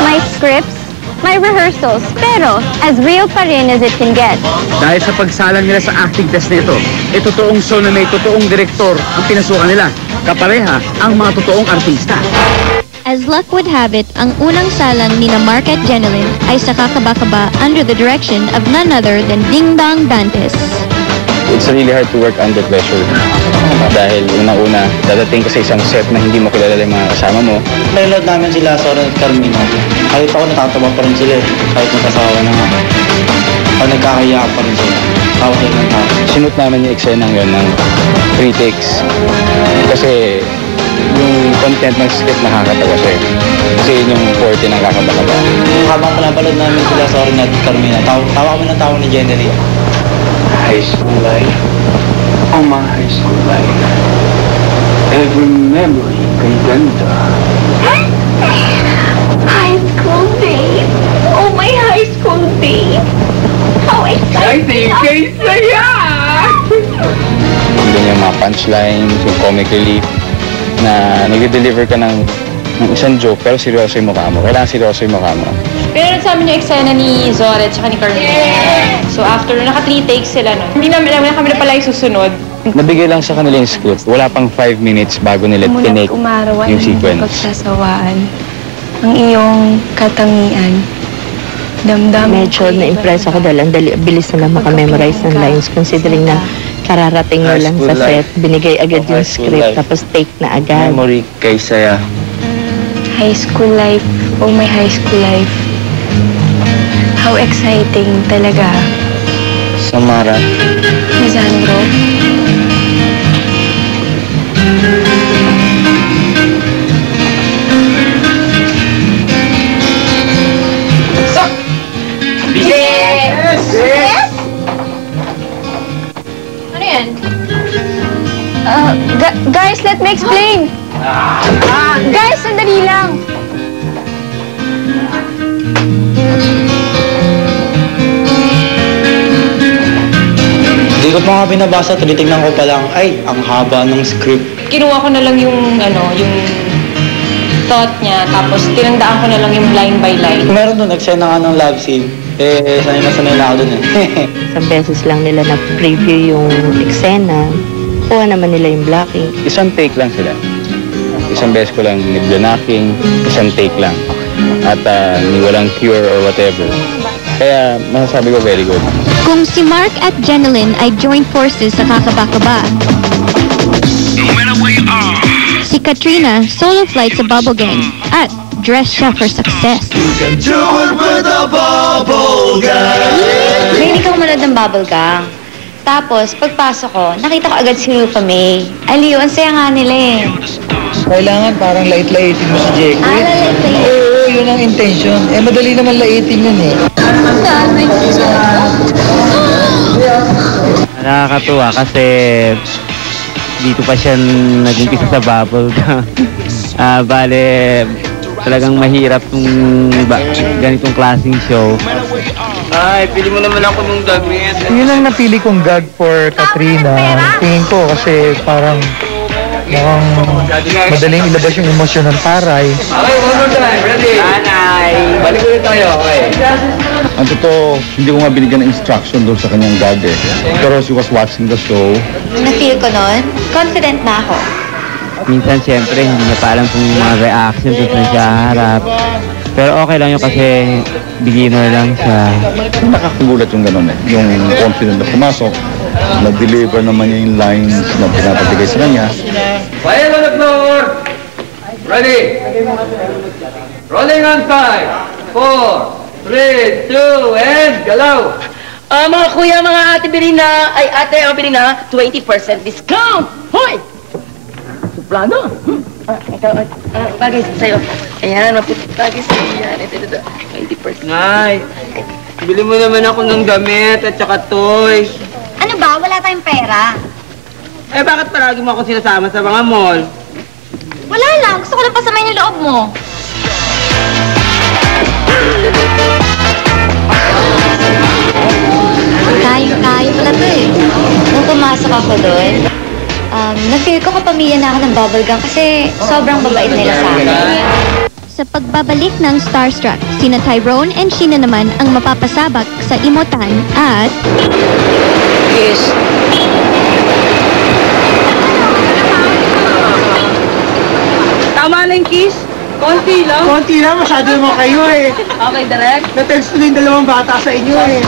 My scripts, my rehearsals, pero as real pa rin as it can get. Dahil sa pagsalang nila sa acting test nito, totoong show na may totoong direktor ang pinasukan nila. Kapareha ang mga totoong artista. As luck would have it, ang unang salang ni na Mark at Jenilyn ay sa Kakaba-Kaba under the direction of none other than Ding Dong Dantes. It's really hard to work under pressure. Dahil unang-una, dadating ka sa isang set na hindi mo kilala yung mga kasama mo. Nanonood namin sila, Soren at Carmina. Kahit ako natatawa pa rin sila kahit nagkasawa na nga. O nagkakaya pa rin sila. Tawag sila ng tao. Sinut namin yung eksena yun ng 3 takes. Kasi yung content ng script nakakatawa siya. Kasi yun yung forte ng Kakaba-Kaba. Habang pinapalood namin sila, Soren at Carmina, tawa kami ng tawa ni Jenny. High school life. Oh, my high school life. Every memory kay ganda. High school days. Oh, my high school days. How exciting! Kay saya! Yun yung mga punchlines, yung comic relief, na nag-deliver ka ng isang joke pero seryoso yung mukha mo. Kailangan seryoso yung mukha mo. Pero sa amin yung eksena ni Zora at saka ni Carmina. Yeah! So after naka 3 takes sila nun. Hindi namin alam na kami na pala yung susunod. Nabigay lang sa kanila yung script. Wala pang 5 minutes bago nila tinake yung sequence. Pagsasawaan ang iyong katangian. Medyo na-impress ako dahil ang bilis na makamemorize ng lines considering na kararating mo lang sa set, binigay agad yung script, tapos take na agad. Memory kay saya. High school life. Oh, my high school life. How exciting talaga. Samara. Lisandro. Yes! Yes! Ano yan? Guys, let me explain. Guys, sandali lang. Hindi ko pa nga binabasa, tinitingnan ko pa lang, ay, ang haba ng script. Kinuha ko na lang yung thought niya, tapos tinandaan ko na lang yung line by line. Meron doon, eksena nga ng love scene. Sanay na ako doon Sa beses lang nila na preview yung eksena, kuha naman nila yung blocking. Isang take lang sila. Isang beses ko lang niblanacking, isang take lang. At walang cure or whatever. Kaya masasabi ko very good. Kung si Mark at Jenilyn ay joint forces sa Kakaba-Kaba, si Katrina, solo flight sa Bubble Gang, at dress siya for success. Mahilig ako manood ng Bubble Gang. Tapos, pagpasok ko, nakita ko agad si Rupa May. Aliw, ang saya nga nila eh. Kailangan parang lait-laitin mo si Jake. Lait-lait. Oo, yun ang intention. Madali naman laitin yun eh. Nakakatuwa kasi dito pa siya nag-umpisa sa Bubble Gang. Bale, talagang mahirap yung ganitong klaseng show. Ay, pili mo naman ako nung damit. Yun ang napili kong gag for Katrina. Tingin ko kasi parang mukhang madaling ilabas yung emosyon ng taray. Okay, one more time. Ready? Nanay. Balik ulit tayo. Okay. Ang totoo, hindi ko nga binigyan ng instruction doon sa kanyang gag eh. Pero she was watching the show. Na-feel ko nun, confident na ako. Minsan siyempre hindi niya pa alam kung mga reactions kung siya harap. Pero okay lang yun kasi beginner lang siya. Nakakagulat yung gano'n eh. Yung confident na pumasok, na-deliver naman niya yung lines na pinapabigay sa kanya. Fire on the floor. Ready? Rolling on 5, 4, 3, 2, and galaw! Mga kuya, mga ate Birina, ay ate o Birina, 20% discount! Hoy! Suplano? Ikaw, bagay sa'yo. Ayan, bagay sa'yo yan. Ito, 20%. Nay, bili mo naman ako ng damit at saka toys. Ano ba? Wala tayong pera. Eh, bakit palagi mo ako sinasama sa mga mall? Wala lang. Gusto ko lang pasamayin yung loob mo. Kayo pala to eh. Nung pumasok ako doon, na-feel ko kapamilya na ako ng Bubble Gang kasi sobrang babait nila sa akin. Sa sa pagbabalik ng Starstruck, sina Tyrone and Sheena naman ang mapapasabak sa Imutan at... Kiss. Tama lang, kiss. Konti lang. Konti lang, masyado mo kayo eh. Okay, direct. Na-tense na yung dalawang bata sa inyo eh.